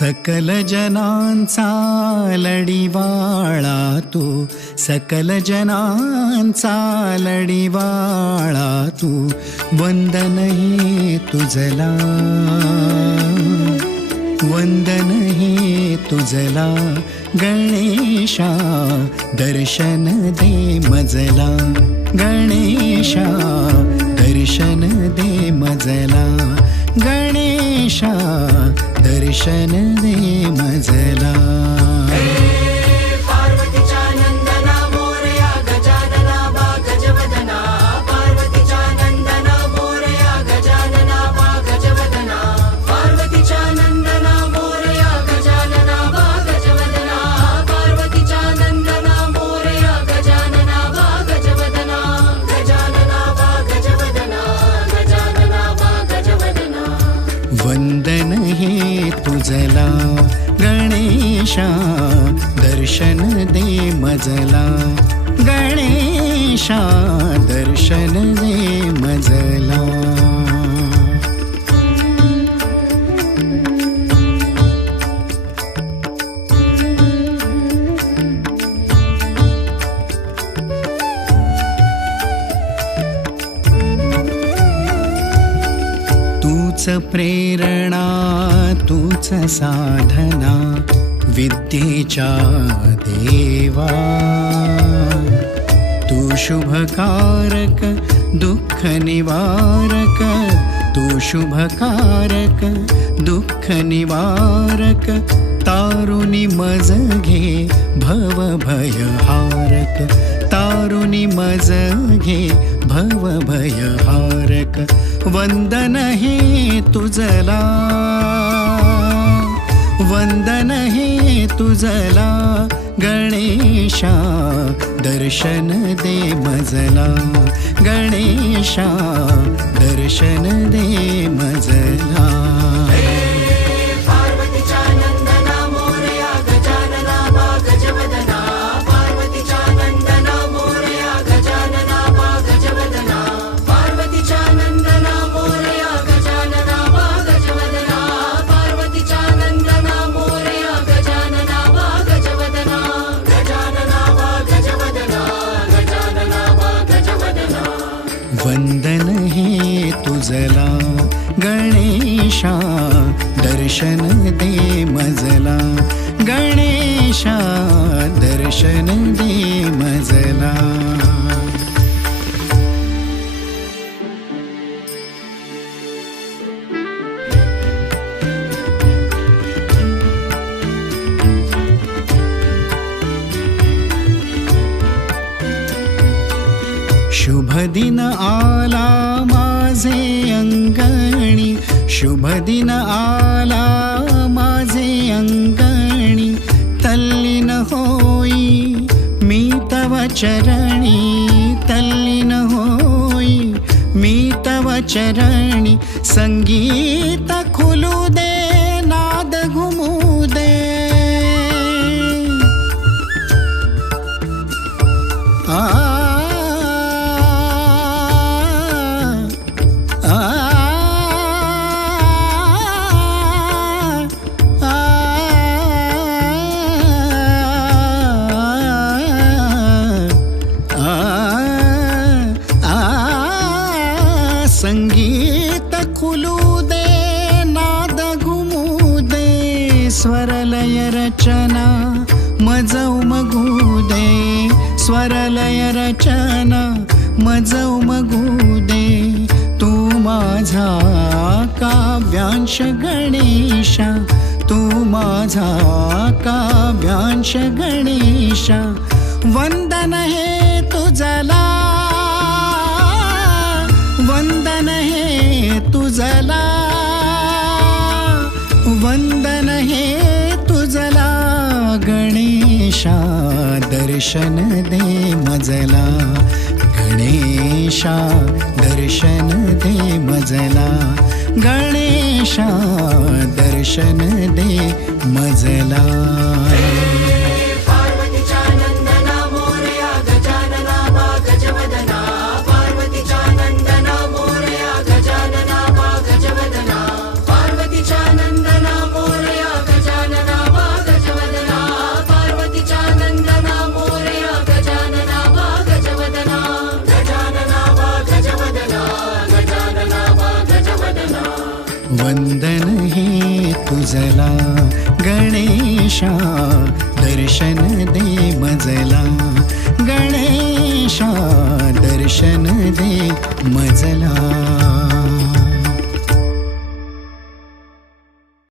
सकल जनांचा लढीवाळा तू, सकल जनांचा लढीवाळा तू, वंदन हे तुझला, वंदन हे तुझला गणेशा, दर्शन दे मजला, गणेशा दर्शन दे मजला, गणेशा दर्शन दे मजला. पार्वतीच्या नंदना मोरया गजानना बा गजवदना, पार्वतीच्या नंदना मोरया गजानना बा गजवदना, पार्वतीच्या नंदना मोरया गजानना बा गजवदना, पार्वतीच्या नंदना मोरया गजानना बा गजवदना, गजानना बा गजवदना, गजानना बा गजवदना. वंदन हे तुझला गणेशा, दर्शन दे मजला, गणेशा दर्शन दे मजला. तूच प्रेरणा तूच साधना, विद्येच्या देवा, तू शुभकारक दुःख निवारक, तू शुभकारक दुःख निवारक, तारुणी मज घे भव भयहारक, तारुणी मज घे भव भयहारक. वंदन हे तुझला, वंदन हे तुझला गणेशा, दर्शन दे मजला, गणेशा दर्शन दे मजला. पार्वतीच्या नंदना मोरया गजानना बा गजवदना, पार्वतीच्या नंदना मोरया गजानना बा गजवदना, पार्वतीच्या नंदना मोरया गजानना बा गजवदना, पार्वतीच्या नंदना मोरया गजानना बा गजवदना, गजानना बा गजवदना, गजानना बा गजवदना. वंदन हे तुझला गणेशा, दर्शन दे मजला, गणेशा दर्शन दे मजला. शुभ दिन आला माझे अंगणी, शुभ दिन आला माझे अंगणी, तल्लीन होई मी तव चरणी, तल्लीन होई मी तव चरणी, संगीत खुलू दे नाद घुमू दे, संगीत खुलू दे नाद घुमू दे, स्वरलय रचना मज उमगू दे, स्वरलय रचना मज उमगू दे. तू माझा काव्यांश गणेशा, तू माझा काव्यांश गणेशा, वंदन हे तुझला, वंदन हे तुझला, वंदन हे तुझला गणेशा, दर्शन दे मजला, गणेशा दर्शन दे मजला, गणेशा दर्शन दे मजला. पार्वतीच्या नंदना मोरया गजानना बा गजवदना, पार्वतीच्या नंदना मोरया गजानना बा गजवदना, पार्वतीच्या नंदना मोरया गजानना वंदन हे तुझला गणेशा दर्शन दे मजला गणेशा दर्शन दे मजला